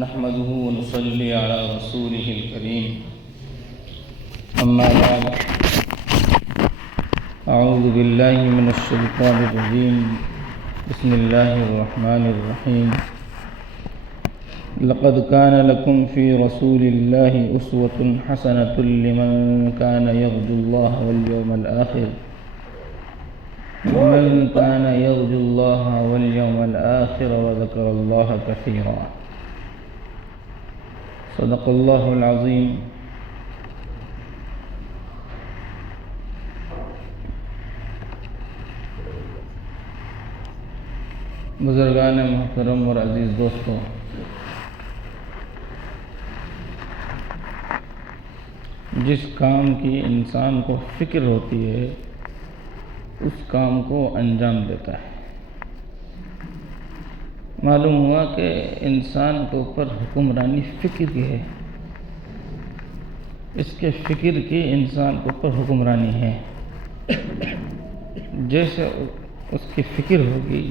نحمده ونصلي على رسوله الكريم أما بعد أعوذ بالله من الشيطان الرجيم بسم الله الرحمن الرحيم لقد كان لكم في رسول الله أسوة حسنة لمن كان يرجو الله واليوم الآخر وذكر الله كثيرا صدق الله العظيم. بزرگان محترم اور عزیز دوستوں، جس کام کی انسان کو فکر ہوتی ہے اس کام کو انجام دیتا ہے۔ معلوم ہوا کہ انسان کے اوپر حکمرانی فکر کی ہے، اس کے فکر کی انسان کے اوپر حکمرانی ہے۔ جیسے اس کی فکر ہوگی،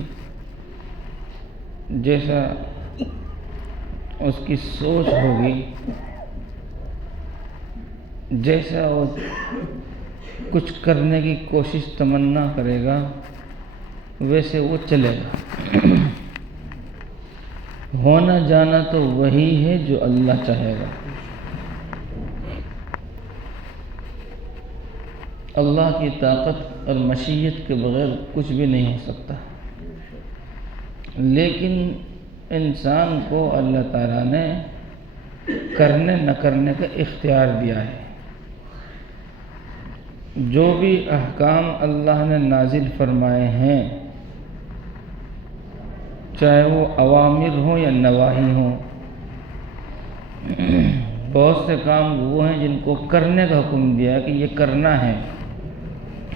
جیسا اس کی سوچ ہوگی، جیسا وہ کچھ کرنے کی کوشش تمنا کرے گا ویسے وہ چلے گا۔ ہونا جانا تو وہی ہے جو اللہ چاہے گا۔ اللہ کی طاقت اور مشیت کے بغیر کچھ بھی نہیں ہو سکتا، لیکن انسان کو اللہ تعالیٰ نے کرنے نہ کرنے کا اختیار دیا ہے۔ جو بھی احکام اللہ نے نازل فرمائے ہیں، چاہے وہ اوامر ہوں یا نواہی ہوں، بہت سے کام وہ ہیں جن کو کرنے کا حکم دیا کہ یہ کرنا ہے،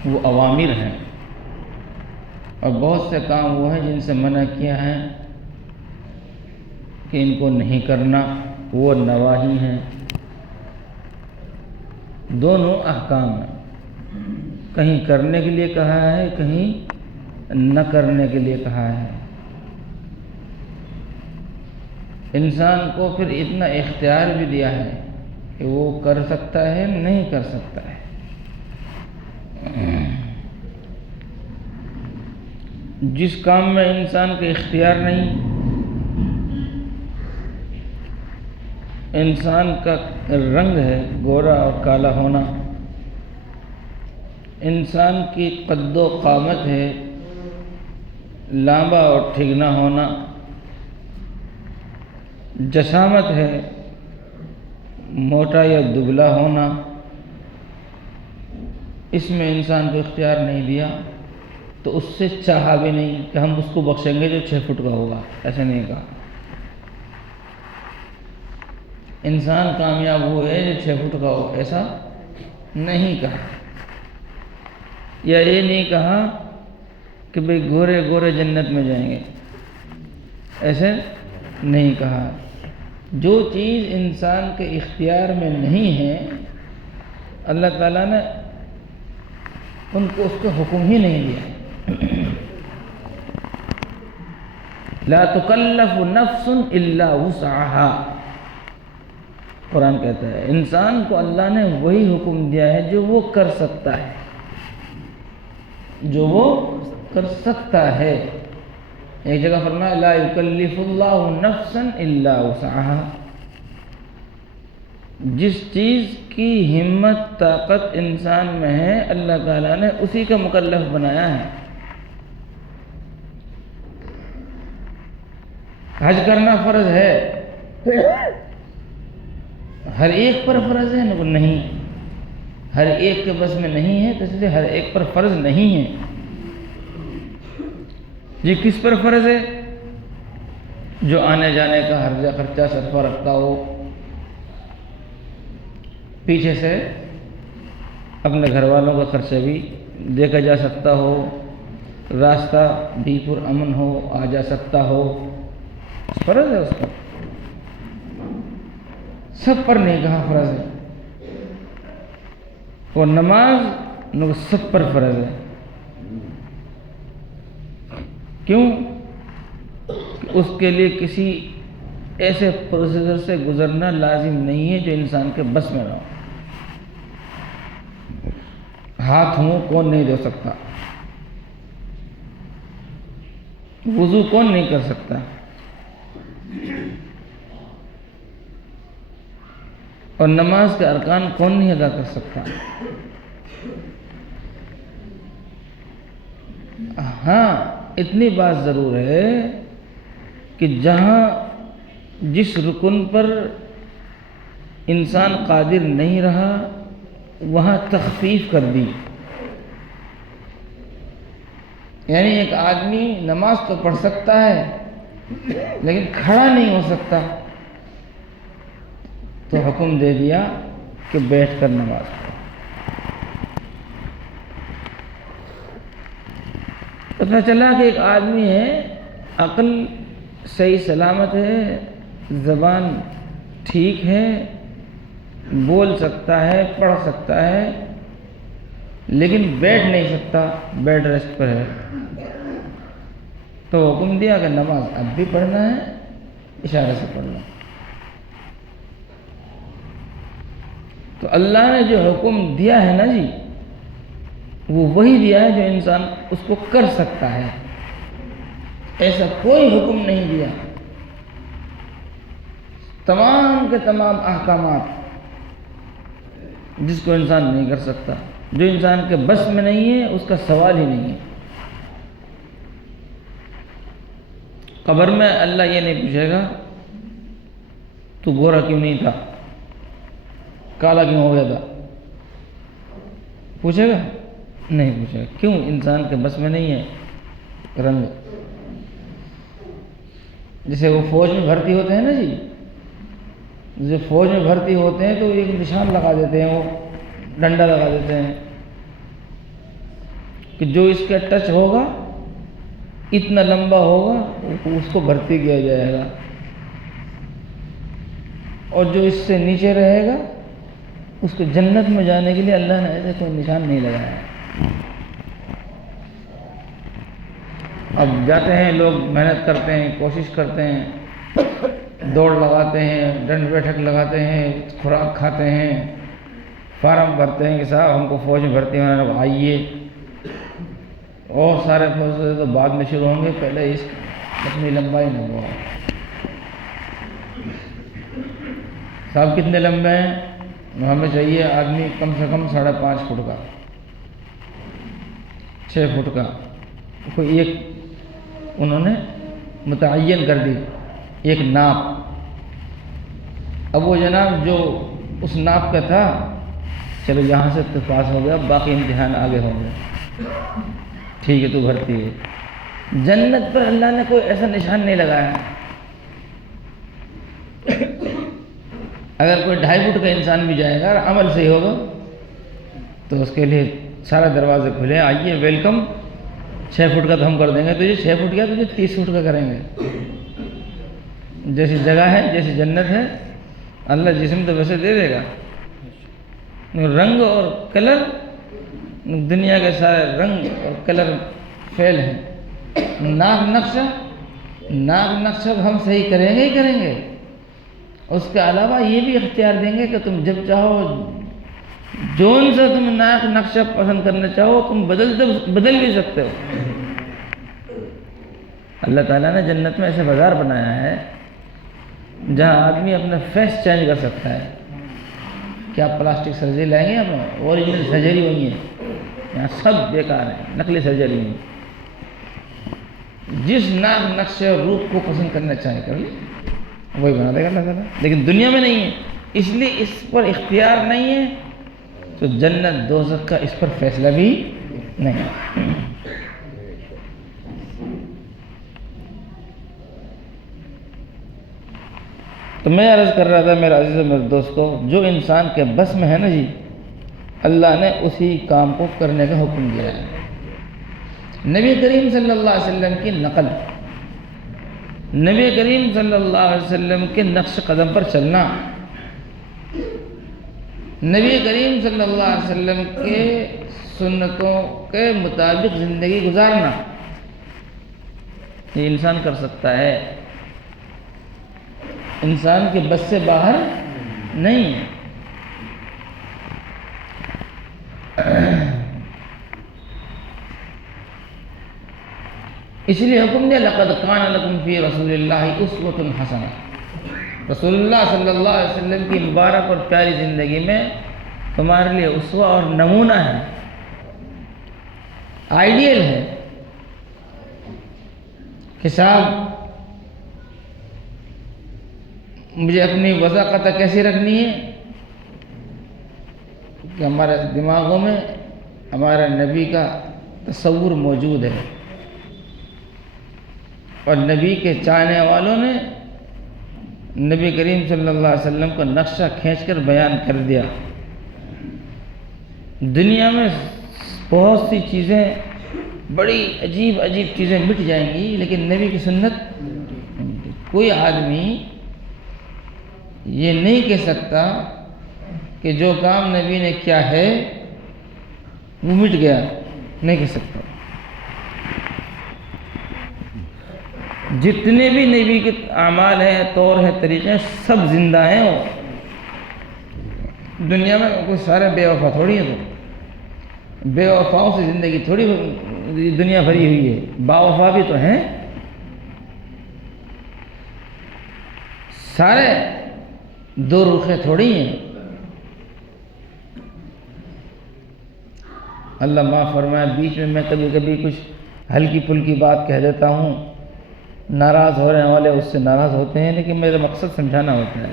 وہ اوامر ہیں، اور بہت سے کام وہ ہیں جن سے منع کیا ہے کہ ان کو نہیں کرنا، وہ نواہی ہیں۔ دونوں احکام ہیں، کہیں کرنے کے لیے کہا ہے، کہیں نہ کرنے کے لیے کہا ہے۔ انسان کو پھر اتنا اختیار بھی دیا ہے کہ وہ کر سکتا ہے، نہیں کر سکتا ہے۔ جس کام میں انسان کا اختیار نہیں، انسان کا رنگ ہے گورا اور کالا ہونا، انسان کی قد و قامت ہے لمبا اور ٹھیکنا ہونا، جسامت ہے موٹا یا دبلا ہونا، اس میں انسان کو اختیار نہیں دیا تو اس سے چاہا بھی نہیں کہ ہم اس کو بخشیں گے جو 6 فٹ کا ہوگا، ایسے نہیں کہا۔ انسان کامیاب ہوئے جو 6 فٹ کا ہو، ایسا نہیں کہا۔ یا یہ نہیں کہا کہ بھئی گورے گورے جنت میں جائیں گے، ایسے نہیں کہا۔ جو چیز انسان کے اختیار میں نہیں ہے، اللہ تعالیٰ نے ان کو اس کا حکم ہی نہیں دیا۔ لا تکلف نفس الا وسعها، قرآن کہتا ہے انسان کو اللہ نے وہی حکم دیا ہے جو وہ کر سکتا ہے، جو وہ کر سکتا ہے۔ ایک جگہ فرمایا لا یکلف اللہ نفسا الا وسعها، جس چیز کی ہمت طاقت انسان میں ہے اللہ تعالیٰ نے اسی کا مکلف بنایا ہے۔ حج کرنا فرض ہے، ہر ایک پر فرض ہے نہیں، ہر ایک کے بس میں نہیں ہے، تو اس لیے ہر ایک پر فرض نہیں ہے۔ یہ کس پر فرض ہے؟ جو آنے جانے کا ہر خرچہ صرفہ رکھتا ہو، پیچھے سے اپنے گھر والوں کا خرچہ بھی دیکھا جا سکتا ہو، راستہ بھی پرامن ہو، آ جا سکتا ہو، فرض ہے اس پر۔ سب پر نہیں کہا فرض ہے، وہ نماز سب پر فرض ہے۔ کیوں؟ اس کے لیے کسی ایسے پروسیسر سے گزرنا لازم نہیں ہے جو انسان کے بس میں نہ ہو۔ ہاتھ منہ کون نہیں دھو سکتا؟ وضو کون نہیں کر سکتا؟ اور نماز کے ارکان کون نہیں ادا کر سکتا؟ ہاں، اتنی بات ضرور ہے کہ جہاں جس رکن پر انسان قادر نہیں رہا وہاں تخفیف کر دی۔ یعنی ایک آدمی نماز تو پڑھ سکتا ہے لیکن کھڑا نہیں ہو سکتا، تو حکم دے دیا کہ بیٹھ کر نماز پڑھو۔ پتہ چلا کہ ایک آدمی ہے، عقل صحیح سلامت ہے، زبان ٹھیک ہے، بول سکتا ہے، پڑھ سکتا ہے، لیکن بیٹھ نہیں سکتا، بیڈ ریسٹ پر ہے۔ تو حکم دیا کہ نماز اب بھی پڑھنا ہے، اشارے سے پڑھنا۔ تو اللہ نے جو حکم دیا ہے نا جی، وہ وہی دیا ہے جو انسان اس کو کر سکتا ہے، ایسا کوئی حکم نہیں دیا۔ تمام کے تمام احکامات جس کو انسان نہیں کر سکتا، جو انسان کے بس میں نہیں ہے، اس کا سوال ہی نہیں ہے۔ قبر میں اللہ یہ نہیں پوچھے گا تو گورا کیوں نہیں تھا، کالا کیوں ہو گیا تھا، پوچھے گا؟ نہیں پوچھے گا۔ کیوں؟ انسان کے بس میں نہیں ہے رنگ۔ جیسے وہ فوج میں بھرتی ہوتے ہیں نا جی، جیسے فوج میں بھرتی ہوتے ہیں تو ایک نشان لگا دیتے ہیں، وہ ڈنڈا لگا دیتے ہیں کہ جو اس کا ٹچ ہوگا، اتنا لمبا ہوگا، اس کو بھرتی کیا جائے گا، اور جو اس سے نیچے رہے گا اس کو جنت میں جانے کے لیے اللہ نے ایسے کوئی نشان نہیں لگایا ہے۔ اب جاتے ہیں لوگ، محنت کرتے ہیں، کوشش کرتے ہیں، دوڑ لگاتے ہیں، ڈنڈ بیٹھک لگاتے ہیں، خوراک کھاتے ہیں، فارم بھرتے ہیں کہ صاحب ہم کو فوج میں بھرتی ہونا ہے، آئیے۔ اور سارے فوج تو بعد میں شروع ہوں گے، پہلے اس اپنی لمبائی میں ہوا۔ صاحب کتنے لمبے ہیں؟ ہمیں چاہیے آدمی کم سے کم 5.5 فٹ کا، 6 فٹ کا، کوئی ایک انہوں نے متعین کر دی، ایک ناپ۔ اب وہ جناب جو اس ناپ کا تھا، چلو یہاں سے تو پاس ہو گیا، باقی امتحان آگے ہوں گے، ٹھیک ہے تو بھرتی ہے۔ جنت پر اللہ نے کوئی ایسا نشان نہیں لگایا۔ اگر کوئی 2.5 فٹ کا انسان بھی جائے گا اور عمل صحیح ہوگا تو اس کے لیے سارے دروازے کھلے، آئیے ویلکم۔ 6 فٹ کا تو ہم کر دیں گے، تجھے 6 فٹ کیا، تجھے 30 فٹ کا کریں گے۔ جیسی جگہ ہے، جیسی جنت ہے، اللہ جسم تو ویسے دے دے گا، رنگ اور کلر، دنیا کے سارے رنگ اور کلر فیل ہیں۔ ناک نقشہ ہم صحیح کریں گے ہی کریں گے، اس کے علاوہ یہ بھی اختیار دیں گے کہ تم جب چاہو جون سے تم ناک نقشہ پسند کرنا چاہو تم بدل بھی سکتے ہو۔ اللہ تعالیٰ نے جنت میں ایسے بازار بنایا ہے جہاں آدمی اپنا فیس چینج کر سکتا ہے۔ کیا پلاسٹک سرجری لائیں گے آپ؟ اوریجنل سرجری وہی ہے، یہاں سب بیکار ہے، نقلی سرجری ہے۔ جس ناک نقشے اور روپ کو پسند کرنا چاہے کر لیں، وہی بنا دے گا اللہ تعالیٰ، لیکن دنیا میں نہیں ہے، اس لیے اس پر اختیار نہیں ہے، تو جنت دوزخ کا اس پر فیصلہ بھی نہیں ہے۔ تو میں عرض کر رہا تھا میرے عزیز و میرے دوستو، جو انسان کے بس میں ہے نا جی، اللہ نے اسی کام کو کرنے کا حکم دیا ہے۔ نبی کریم صلی اللہ علیہ وسلم کی نقل، نبی کریم صلی اللہ علیہ وسلم کے نقش قدم پر چلنا، نبی کریم صلی اللہ علیہ وسلم کے سنتوں کے مطابق زندگی گزارنا، یہ انسان کر سکتا ہے۔ انسان کے بس سے باہر نہیں ہے۔ اس لیے حکم دیا لقد کان لکم فی رسول اللہ اسوۃ حسنہ، رسول اللہ صلی اللہ علیہ وسلم کی مبارک اور پیاری زندگی میں تمہارے لیے اسوہ اور نمونہ ہے، آئیڈیل ہے کہ صاحب مجھے اپنی وضاحت کیسی رکھنی ہے کہ ہمارے دماغوں میں ہمارا نبی کا تصور موجود ہے، اور نبی کے چاہنے والوں نے نبی کریم صلی اللہ علیہ وسلم کا نقشہ کھینچ کر بیان کر دیا۔ دنیا میں بہت سی چیزیں، بڑی عجیب عجیب چیزیں مٹ جائیں گی، لیکن نبی کی سنت، کوئی آدمی یہ نہیں کہہ سکتا کہ جو کام نبی نے کیا ہے وہ مٹ گیا، نہیں کہہ سکتا۔ جتنے بھی نبی کے اعمال ہیں، طور ہیں، طریقے ہیں، سب زندہ ہیں۔ وہ دنیا میں کوئی سارے بے وفا تھوڑی ہیں، تو بے وفاؤں سے زندگی تھوڑی دنیا بھری ہوئی ہے، با وفا بھی تو ہیں، سارے دو رخیں تھوڑی ہیں۔ اللہ معاف فرمائے، بیچ میں کبھی کبھی کچھ ہلکی پھلکی بات کہہ دیتا ہوں، ناراض ہونے والے اس سے ناراض ہوتے ہیں، لیکن میرا مقصد سمجھانا ہوتا ہے۔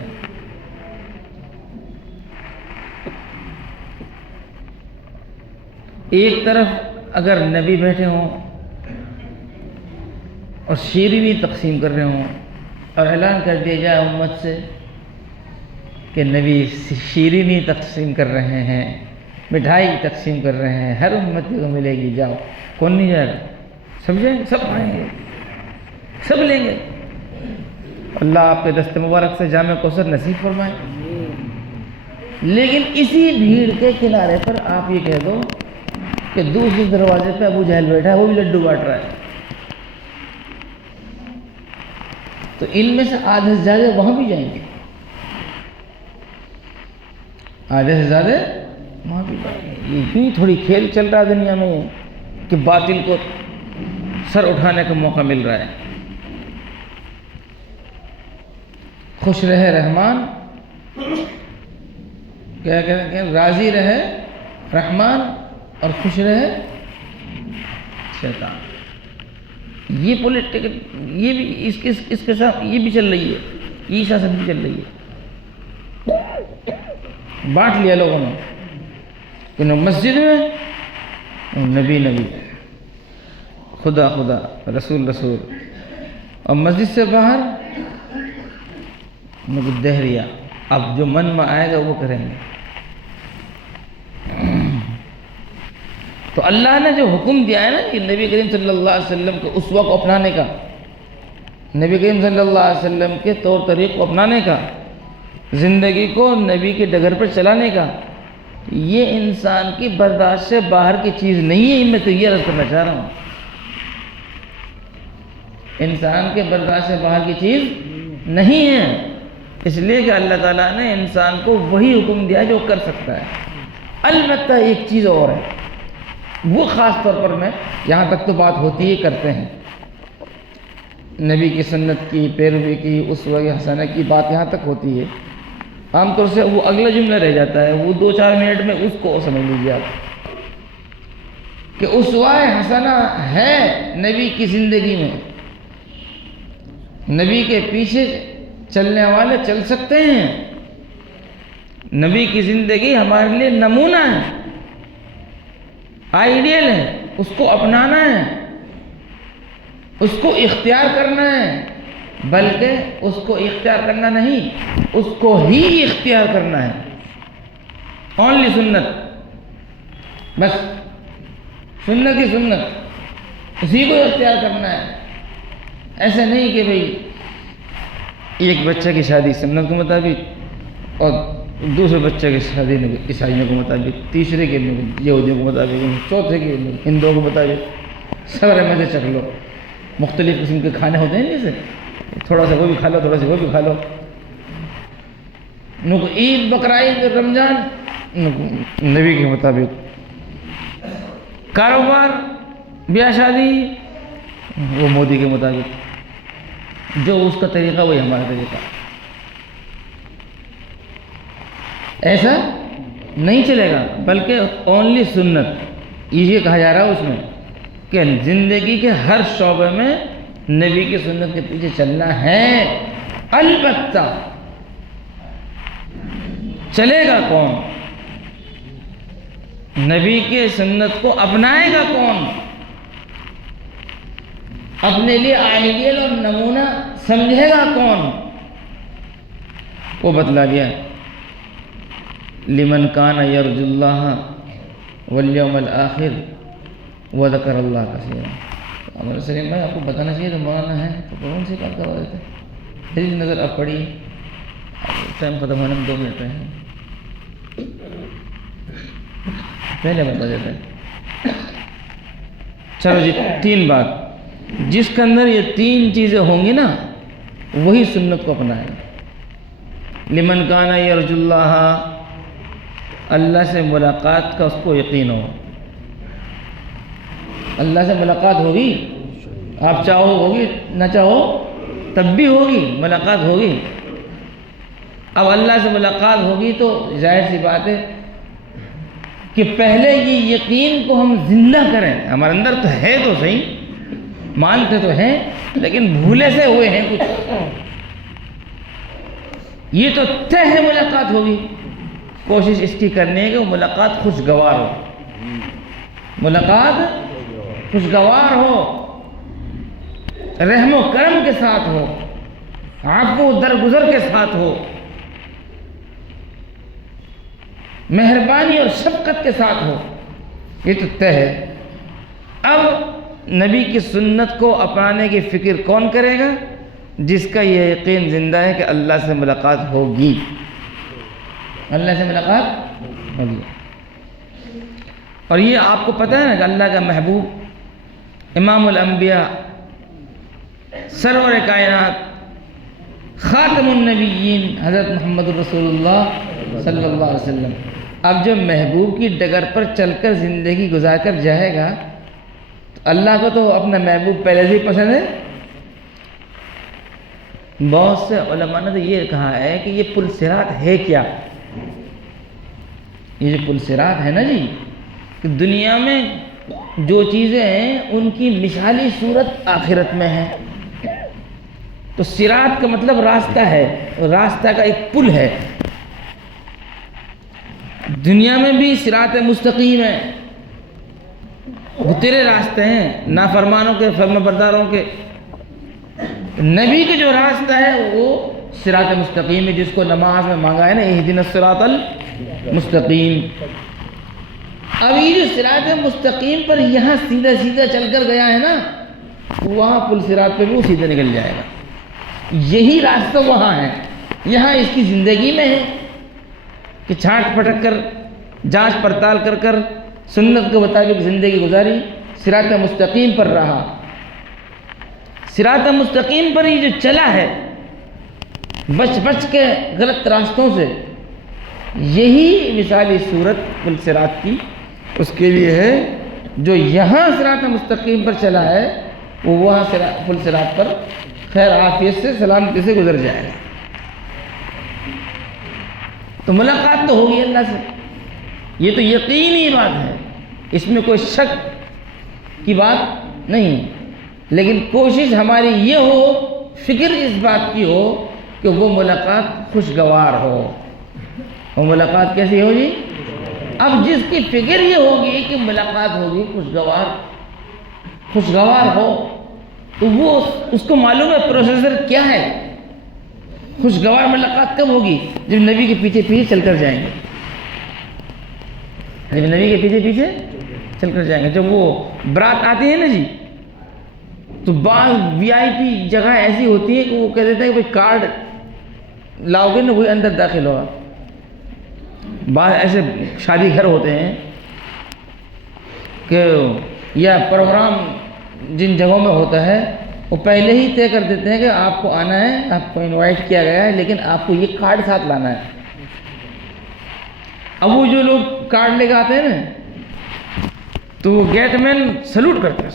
ایک طرف اگر نبی بیٹھے ہوں اور شیرینی تقسیم کر رہے ہوں اور اعلان کر دیا جائے امت سے کہ نبی شیرینی تقسیم کر رہے ہیں، مٹھائی تقسیم کر رہے ہیں، ہر امتی کو ملے گی، جاؤ، کون نہیں جائے گا؟ سب جائیں گے، سب آئیں گے، سب لیں گے۔ اللہ آپ کے دست مبارک سے جامع کوثر نصیب فرمائے۔ لیکن اسی بھیڑ کے کنارے پر آپ یہ کہہ دو کہ دوسرے دروازے پہ ابو جہل بیٹھا ہے، وہ بھی لڈو بانٹ رہا ہے، تو ان میں سے آدھے سے زیادہ وہاں بھی جائیں گے، آدھے سے زیادہ وہاں بھی جائیں گے۔ یہ تھوڑی کھیل چل رہا ہے دنیا میں کہ باطل کو سر اٹھانے کا موقع مل رہا ہے۔ خوش رہے رحمان، کیا کہتے ہیں، راضی رہے رحمان اور خوش رہے شیطان۔ یہ پولیٹیکل، یہ بھی اس کے ساتھ یہ بھی چل رہی ہے، یہ سیاست بھی چل رہی ہے۔ بانٹ لیا لوگوں نے کہ مسجد میں نبی نبی، خدا خدا، رسول رسول، اور مسجد سے باہر دہریہ، اب جو من میں آئے گا وہ کریں گے۔ تو اللہ نے جو حکم دیا ہے نا کہ نبی کریم صلی اللہ علیہ وسلم کے اسوہ کو اپنانے کا، نبی کریم صلی اللہ علیہ وسلم کے طور طریق کو اپنانے کا، زندگی کو نبی کے ڈگر پر چلانے کا، یہ انسان کی برداشت سے باہر کی چیز نہیں ہے۔ میں تو یہ عرض کرنا چاہ رہا ہوں، انسان کے برداشت سے باہر کی چیز نہیں ہے، اس لیے کہ اللہ تعالیٰ نے انسان کو وہی حکم دیا جو کر سکتا ہے۔ البتہ ایک چیز اور ہے، وہ خاص طور پر میں یہاں تک تو بات ہوتی ہی کرتے ہیں، نبی کی سنت کی پیروی کی، اسوہ حسنہ کی بات یہاں تک ہوتی ہے، عام طور سے وہ اگلا جملہ رہ جاتا ہے، وہ 2-4 منٹ میں اس کو سمجھ لیجیے آپ کہ اسوہ حسنہ ہے نبی کی زندگی میں، نبی کے پیچھے چلنے والے چل سکتے ہیں، نبی کی زندگی ہمارے لیے نمونہ ہے، آئیڈیل ہے، اس کو اپنانا ہے، اس کو اختیار کرنا ہے، بلکہ اس کو اختیار کرنا نہیں، اس کو ہی اختیار کرنا ہے۔ اونلی سنت، بس سنت ہی سنت، اسی کو اختیار کرنا ہے۔ ایسے نہیں کہ بھئی ایک بچے کی شادی سنت کے مطابق اور دوسرے بچے کی شادی عیسائیوں کے مطابق، تیسرے کے یہودیوں کے مطابق، چوتھے کے ہندوؤں کے مطابق، سارے مزے چکھ لو۔ مختلف قسم کے کھانے ہوتے ہیں جیسے تھوڑا سا وہ بھی کھا لو، تھوڑا سا وہ بھی کھا لو، نو عید بقرعید رمضان نبی کے مطابق، کاروبار بیاہ شادی وہ مودی کے مطابق، جو اس کا طریقہ وہی ہمارا طریقہ۔ ایسا نہیں چلے گا، بلکہ اونلی سنت، یہ کہا جا رہا ہے اس میں کہ زندگی کے ہر شعبے میں نبی کی سنت کے پیچھے چلنا ہے۔ البتہ چلے گا کون؟ نبی کے سنت کو اپنائے گا کون؟ اپنے لیے آئیڈیل اور نمونہ سمجھے گا کون؟ وہ بتلا گیا، لمن کان یرجو اللہ والیوم الآخر وذکر اللہ کثیرا۔ ہمارے سلیم بھائی آپ کو بتانا چاہیے تو مولانا ہے تو کون سی بات کروا دیتے؟ میری نظر اب پڑی، ٹائم ختم ہونے میں 2 منٹ رہے ہیں، پہلے بتا دیتے ہیں۔ چلو جی، 3 بات، جس کے اندر یہ 3 چیزیں ہوں گی نا وہی سنت کو اپنائے گا۔ لمن کان یرجو اللہ، اللہ سے ملاقات کا اس کو یقین ہو، اللہ سے ملاقات ہوگی، آپ چاہو ہوگی نہ چاہو تب بھی ہوگی، ملاقات ہوگی۔ اب اللہ سے ملاقات ہوگی تو ظاہر سی بات ہے کہ پہلے یہ یقین کو ہم زندہ کریں۔ ہمارے اندر تو ہے تو صحیح، مانتے تو ہیں لیکن بھولے سے ہوئے ہیں کچھ۔ یہ تو طے ہے ملاقات ہوگی، کوشش اس کی کرنی ہے کہ وہ ملاقات خوشگوار ہو، ملاقات خوشگوار ہو، رحم و کرم کے ساتھ ہو، عفو و درگزر کے ساتھ ہو، مہربانی اور شفقت کے ساتھ ہو، یہ تو طے ہے۔ اب نبی کی سنت کو اپنانے کی فکر کون کرے گا؟ جس کا یہ یقین زندہ ہے کہ اللہ سے ملاقات ہوگی، اللہ سے ملاقات ہوگی۔ اور یہ آپ کو پتہ ہے نا کہ اللہ کا محبوب امام الانبیاء، سرور کائنات، خاتم النبیین حضرت محمد رسول اللہ صلی اللہ علیہ وسلم، اب جو محبوب کی ڈگر پر چل کر زندگی گزار کر جائے گا تو اللہ کو تو اپنا محبوب پہلے سے ہی پسند ہے۔ بہت سے علماء نے تو یہ کہا ہے کہ یہ پل صراط ہے کیا؟ یہ جو پل صراط ہے نا جی، کہ دنیا میں جو چیزیں ہیں ان کی مثالی صورت آخرت میں ہے۔ تو صراط کا مطلب راستہ ہے، راستہ کا ایک پل ہے۔ دنیا میں بھی صراط مستقیم ہے، وہ تیرے راستے ہیں نافرمانوں کے، فرما برداروں کے۔ نبی کے جو راستہ ہے وہ صراط مستقیم ہے، جس کو نماز میں مانگا ہے نا، اہدنا الصراط المستقیم۔ اب یہ جو صراط مستقیم پر یہاں سیدھا سیدھا چل کر گیا ہے نا، وہاں پل صراط پہ بھی وہ سیدھا نکل جائے گا۔ یہی راستہ وہاں ہے، یہاں اس کی زندگی میں ہے کہ چھانٹ پھٹک کر، جانچ پڑتال کر کر سنت کے مطابق زندگی گزاری، صراط مستقیم پر رہا۔ صراط مستقیم پر یہ جو چلا ہے بچ بچ کے غلط راستوں سے، یہی مثالی صورت پل صراط کی اس کے لیے ہے جو یہاں صراط مستقیم پر چلا ہے، وہ وہاں پل صراط پر خیر عافیت سے، سلامتی سے گزر جائے گا۔ تو ملاقات تو ہوگی اللہ سے، یہ تو یقینی بات ہے، اس میں کوئی شک کی بات نہیں، لیکن کوشش ہماری یہ ہو، فکر اس بات کی ہو کہ وہ ملاقات خوشگوار ہو۔ وہ ملاقات کیسی ہو جی؟ اب جس کی فکر یہ ہوگی کہ ملاقات ہوگی خوشگوار ہو، تو وہ اس کو معلوم ہے پروسیسر کیا ہے۔ خوشگوار ملاقات کب ہوگی؟ جب نبی کے پیچھے پیچھے چل کر جائیں گے، جب نبی کے پیچھے پیچھے چل کر جائیں گے۔ جب وہ برات آتی ہے نا جی، تو بعض VIP جگہ ایسی ہوتی ہے کہ وہ کہہ دیتے ہیں کہ بھائی کارڈ لاؤ گے نا وہی اندر داخل ہوگا۔ بعض ایسے شادی گھر ہوتے ہیں کہ یا پروگرام جن جگہوں میں ہوتا ہے وہ پہلے ہی طے کر دیتے ہیں کہ آپ کو آنا ہے، آپ کو انوائٹ کیا گیا ہے، لیکن آپ کو یہ کارڈ ساتھ لانا ہے۔ اب وہ جو لوگ کارڈ لے کے آتے ہیں نا تو وہ گیٹ مین سلوٹ کرتے ہیں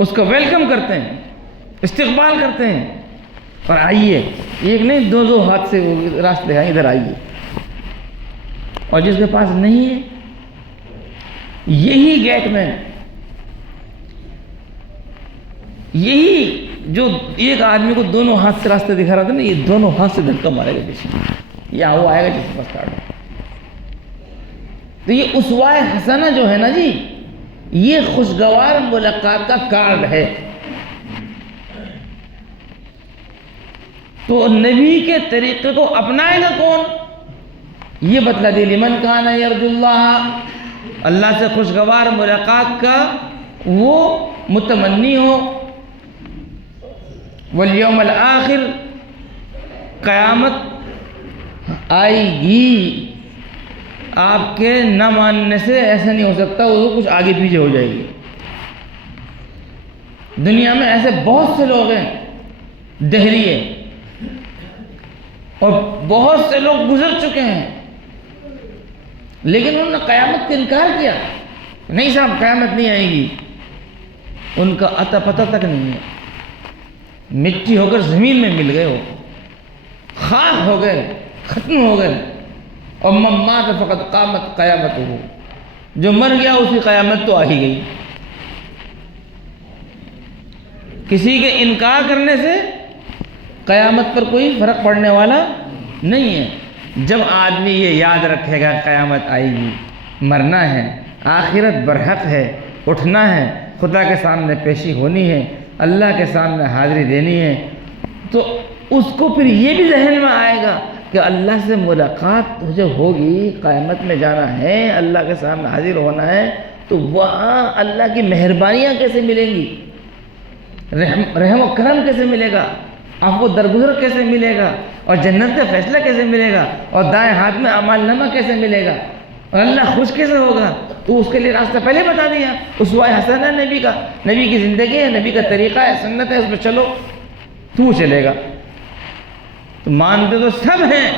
اس کا ویلکم کرتے ہیں، استقبال کرتے ہیں، اور آئیے، ایک نہیں دو ہاتھ سے وہ راستے ہیں، ادھر آئیے۔ اور جس کے پاس نہیں ہے، یہی گیٹ مین، یہی جو ایک آدمی کو دونوں ہاتھ سے راستے دکھا رہا تھا نا، یہ دونوں ہاتھ سے دھکا مارے گا پیچھے، یا وہ آئے گا جس کے پاس کارڈ ہے۔ تو یہ اسوہ حسنہ جو ہے نا جی، یہ خوشگوار ملاقات کا کارڈ ہے۔ تو نبی کے طریقے کو اپنائے گا کون؟ یہ بتلا دی، لمن کان یرجو اللہ، اللہ سے خوشگوار ملاقات کا وہ متمنی ہو، والیوم الآخر، قیامت آئے گی، آپ کے نہ ماننے سے ایسا نہیں ہو سکتا وہ کچھ آگے پیچھے ہو جائے گی۔ دنیا میں ایسے بہت سے لوگ ہیں دہریے، اور بہت سے لوگ گزر چکے ہیں، لیکن انہوں نے قیامت کا انکار کیا، نہیں صاحب قیامت نہیں آئے گی، ان کا عطا پتہ تک نہیں ہے، مٹی ہو کر زمین میں مل گئے، ہو خاک ہو گئے، ختم ہو گئے۔ اور من مات فقد قامت قیامتہ، جو مر گیا اس کی قیامت تو آ ہی گئی۔ کسی کے انکار کرنے سے قیامت پر کوئی فرق پڑنے والا نہیں ہے۔ جب آدمی یہ یاد رکھے گا قیامت آئے گی، مرنا ہے، آخرت برحق ہے، اٹھنا ہے، خدا کے سامنے پیشی ہونی ہے، اللہ کے سامنے حاضری دینی ہے، تو اس کو پھر یہ بھی ذہن میں آئے گا کہ اللہ سے ملاقات جو ہوگی، قیامت میں جانا ہے، اللہ کے سامنے حاضر ہونا ہے، تو وہاں اللہ کی مہربانیاں کیسے ملیں گی، رحم و کرم کیسے ملے گا، عفو و درگزر کیسے ملے گا، اور جنت کا فیصلہ کیسے ملے گا، اور دائیں ہاتھ میں اعمال نامہ کیسے ملے گا، اور اللہ خوش کیسے ہوگا، تو اس کے لیے راستہ پہلے بتا دیا۔ اسوہ حسنہ ہے نبی کا، نبی کی زندگی ہے، نبی کا طریقہ ہے، سنت ہے، اس پہ چلو، تو چلے گا۔ تو مانتے تو سب ہیں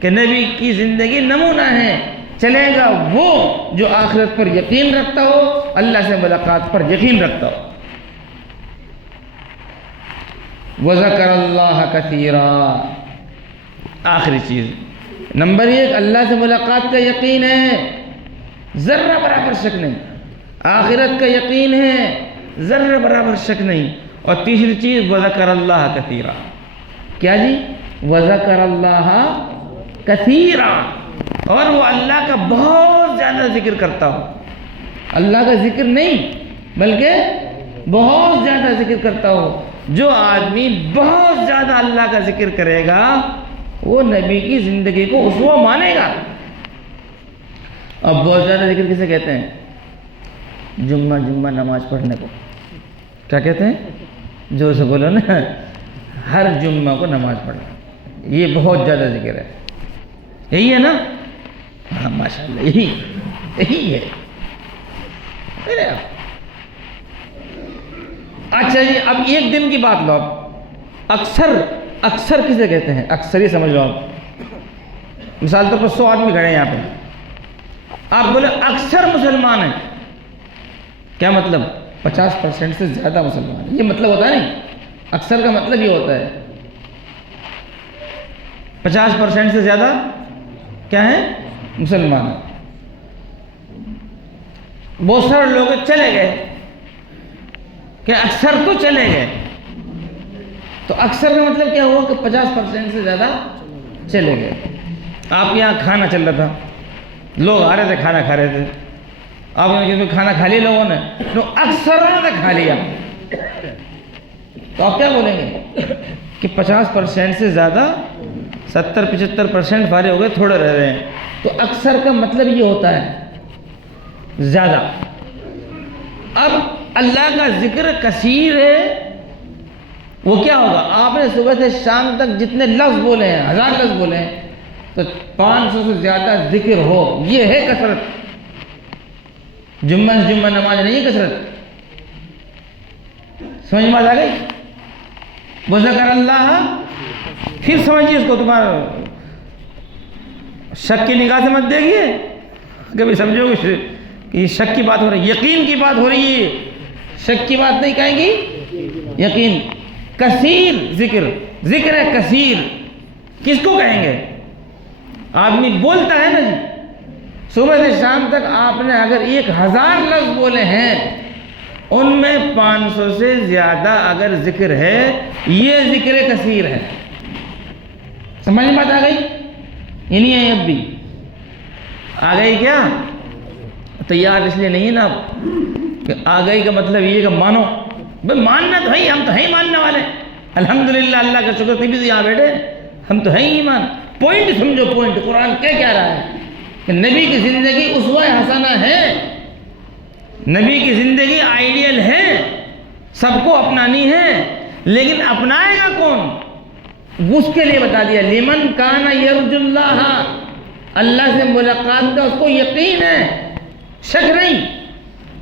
کہ نبی کی زندگی نمونہ ہے، چلے گا وہ جو آخرت پر یقین رکھتا ہو، اللہ سے ملاقات پر یقین رکھتا ہو۔ وَذَكَرَ اللَّهَ كَثِيرًا، آخری چیز، نمبر 1 اللہ سے ملاقات کا یقین ہے، ذرہ برابر شک نہیں، آخرت کا یقین ہے، ذرہ برابر شک نہیں، اور تیسری چیز وَذَكَرَ اللَّهَ كَثِيرًا، کیا جی؟ وَذَكَرَ اللَّهَ كَثِيرًا، اور وہ اللہ کا بہت زیادہ ذکر کرتا ہو، اللہ کا ذکر نہیں بلکہ بہت زیادہ ذکر کرتا ہو۔ جو آدمی بہت زیادہ اللہ کا ذکر کرے گا وہ نبی کی زندگی کو اسوہ مانے گا۔ اب بہت زیادہ ذکر کسے کہتے ہیں؟ جمعہ نماز پڑھنے کو کیا کہتے ہیں؟ جو سے بولو نا، ہر جمعہ کو نماز پڑھنا، یہ بہت زیادہ ذکر ہے، یہی ہے نا؟ ہاں ماشاءاللہ، یہی ہے۔ اچھا جی، اب ایک دن کی بات لو، اب اکثر کسے کہتے ہیں؟ اکثر ہی سمجھ لو آپ، مثال طور پر 100 آدمی کھڑے ہیں یہاں پہ، آپ بولے اکثر مسلمان ہیں، کیا مطلب؟ 50% سے زیادہ مسلمان ہیں، یہ مطلب ہوتا ہے نہیں، اکثر کا مطلب یہ ہوتا ہے 50% سے زیادہ کیا ہیں؟ مسلمان ہیں۔ بہت سارے لوگ چلے گئے کہ اکثر تو چلے گئے، تو اکثر کا مطلب کیا ہوا کہ 50% سے زیادہ چلے گئے۔ آپ یہاں کھانا چل رہا تھا، لوگ آ رہے تھے، کھانا کھا رہے تھے، آپ نے کھانا کھا لیا لوگوں نے، تو اکثروں نے کھا لیا، تو آپ کیا بولیں گے کہ 50% سے زیادہ 70-75% فارغ ہو گئے، تھوڑے رہ رہے ہیں۔ تو اکثر کا مطلب یہ ہوتا ہے زیادہ۔ اب اللہ کا ذکر کثیر ہے، وہ کیا ہوگا؟ آپ نے صبح سے شام تک جتنے لفظ بولے ہیں، 1000 لفظ بولے ہیں، تو 500 سے زیادہ ذکر ہو، یہ ہے کثرت۔ جمعہ نماز نہیں ہے کثرت، سمجھ میں آ گئی؟ وَذَكَرَ اللَّهَ، پھر سمجھیے اس کو، تمہارا شک کی نگاہ سے مت دیکھیے، کبھی سمجھو کہ یہ شک کی بات ہو رہی ہے، یقین کی بات ہو رہی ہے، شک کی بات نہیں کہیں گی، یقین۔ کثیر ذکر، ذکر ہے کثیر، کس کو کہیں گے؟ آدمی بولتا ہے نا جی، صبح سے شام تک آپ نے اگر 1000 لفظ بولے ہیں، ان میں 500 سے زیادہ اگر ذکر ہے، یہ ذکر کثیر ہے۔ سمجھ میں بات آ گئی؟ یہ نہیں ہے اب بھی آ گئی کیا؟ تیار اس لیے نہیں ہے نا کہ آ گئی کا مطلب یہ کہ مانو، بھئی ماننا تو ہے ہی، ہم تو ہیں ہی ماننے والے، الحمدللہ اللہ کا شکر، تبھی تو یہاں بیٹھے، ہم تو ہیں ہی ایمان۔ پوائنٹ سمجھو، پوائنٹ قرآن کیا رہا ہے کہ نبی کی زندگی اسوہ حسنہ ہے، نبی کی زندگی آئیڈیل ہے، سب کو اپنانی ہے، لیکن اپنائے گا کون؟ اس کے لیے بتا دیا، لمن کان یرجو اللہ، اللہ سے ملاقات کا اس کو یقین ہے، شک نہیں،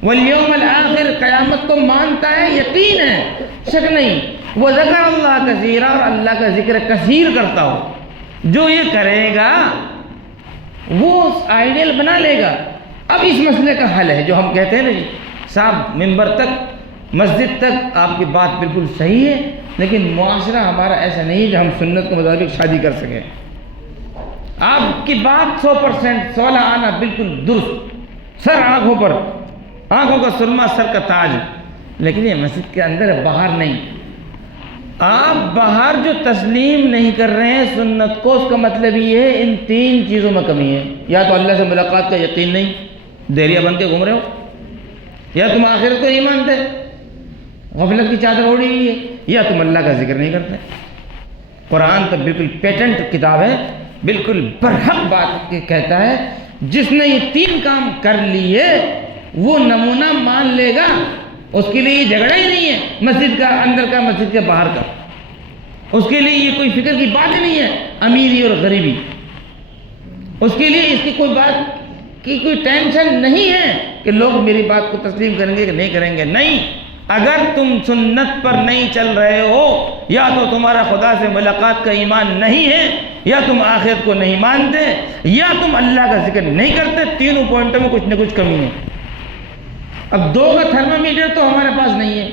والیوم الآخر، قیامت کو مانتا ہے، یقین ہے، شک نہیں، وہ ذکر اللہ کثیرا، اور اللہ کا ذکر کثیر کرتا ہو، جو یہ کرے گا وہ آئیڈیل بنا لے گا۔ اب اس مسئلے کا حل ہے جو ہم کہتے ہیں نا جی صاحب، ممبر تک مسجد تک آپ کی بات بالکل صحیح ہے، لیکن معاشرہ ہمارا ایسا نہیں ہے جو ہم سنت کے مطابق شادی کر سکیں۔ آپ کی بات 100% سولہ آنا بالکل درست، سر آنکھوں پر، آنکھوں کا سرما سر کا تاج، لیکن یہ مسجد کے اندر ہے، باہر نہیں۔ آپ باہر جو تسلیم نہیں کر رہے ہیں سنت کو، اس کا مطلب یہ ہے ان 3 چیزوں میں کمی ہے، یا تو اللہ سے ملاقات کا یقین نہیں، دیریا بن کے گھوم رہے ہو، یا تم آخرت کو نہیں مانتے، غفلت کی چادر اوڑھی ہوئی ہے، یا تم اللہ کا ذکر نہیں کرتے۔ قرآن تو بالکل پیٹنٹ کتاب ہے، بالکل برحق بات کہتا ہے، جس نے یہ 3 کام کر لیے وہ نمونہ مان لے گا، اس کے لیے یہ جھگڑا ہی نہیں ہے مسجد کا اندر کا، مسجد کے باہر کا، اس کے لیے یہ کوئی فکر کی بات ہی نہیں ہے امیری اور غریبی، اس کے لیے اس کی کوئی بات کی کوئی ٹینشن نہیں ہے کہ لوگ میری بات کو تسلیم کریں گے کہ نہیں کریں گے۔ نہیں، اگر تم سنت پر نہیں چل رہے ہو، یا تو تمہارا خدا سے ملاقات کا ایمان نہیں ہے، یا تم آخرت کو نہیں مانتے، یا تم اللہ کا ذکر نہیں کرتے، تینوں پوائنٹوں میں کچھ نہ کچھ کمی ہے۔ اب 2 کا تھرمامیٹر تو ہمارے پاس نہیں ہے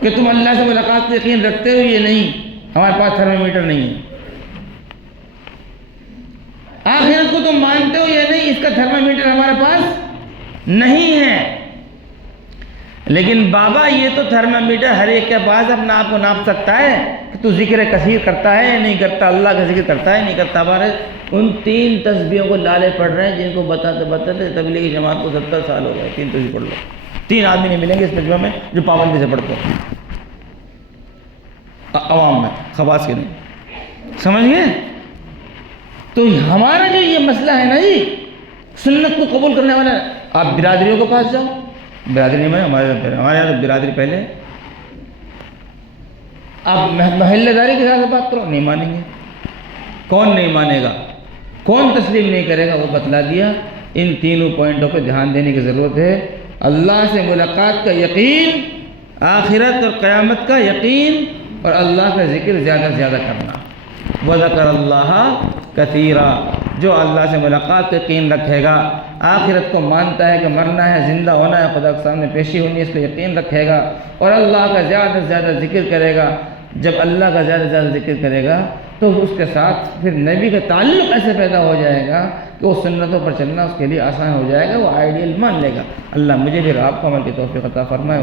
کہ تم اللہ سے ملاقات کو یقین رکھتے ہو، یہ نہیں، ہمارے پاس تھرمامیٹر نہیں ہے۔ آخرت کو تم مانتے ہو یا نہیں، اس کا تھرمامیٹر ہمارے پاس نہیں ہے۔ لیکن بابا یہ تو تھرمامیٹر ہر ایک کے پاس اپنا آپ کو ناپ سکتا ہے کہ تو ذکر کثیر کرتا ہے یا نہیں کرتا، اللہ کا ذکر کرتا ہے نہیں کرتا۔ ہمارے ان 3 تسبیحوں کو لالے پڑھ رہے ہیں جن کو بتاتے تبلیغی جماعت کو 70 سال ہو گئے، 3 تسبیح پڑھ لو، 3 آدمی نہیں ملیں گے اس مجمع میں جو پابندی سے پڑھتے ہیں، عوام میں، خواص کے نہیں، سمجھ گئے؟ تو ہمارا جو یہ مسئلہ ہے نا جی، سنت کو قبول کرنے والا، آپ برادریوں کے پاس جاؤ، برادری نہیں مانے، ہمارے یہاں تو برادری پہلے، آپ محلے داری کے ساتھ بات کرو، نہیں مانیں گے۔ کون نہیں مانے گا، کون تسلیم نہیں کرے گا، وہ بتلا دیا۔ ان تینوں پوائنٹوں پہ دھیان دینے کی ضرورت ہے، اللہ سے ملاقات کا یقین، آخرت اور قیامت کا یقین، اور اللہ کا ذکر زیادہ سے زیادہ کرنا۔ وَذَكَرَ اللَّهَ كَثِيرًا، جو اللہ سے ملاقات کا یقین رکھے گا، آخرت کو مانتا ہے کہ مرنا ہے، زندہ ہونا ہے، خدا کے سامنے پیشی ہونی ہے، اس کو یقین رکھے گا، اور اللہ کا زیادہ سے زیادہ ذکر کرے گا۔ جب اللہ کا زیادہ سے زیادہ ذکر کرے گا تو اس کے ساتھ پھر نبی کا تعلق ایسے پیدا ہو جائے گا کہ وہ سنتوں پر چلنا اس کے لیے آسان ہو جائے گا، وہ آئیڈیل مان لے گا۔ اللہ مجھے بھی آپ کو عمل کی توفیق عطا فرمائے۔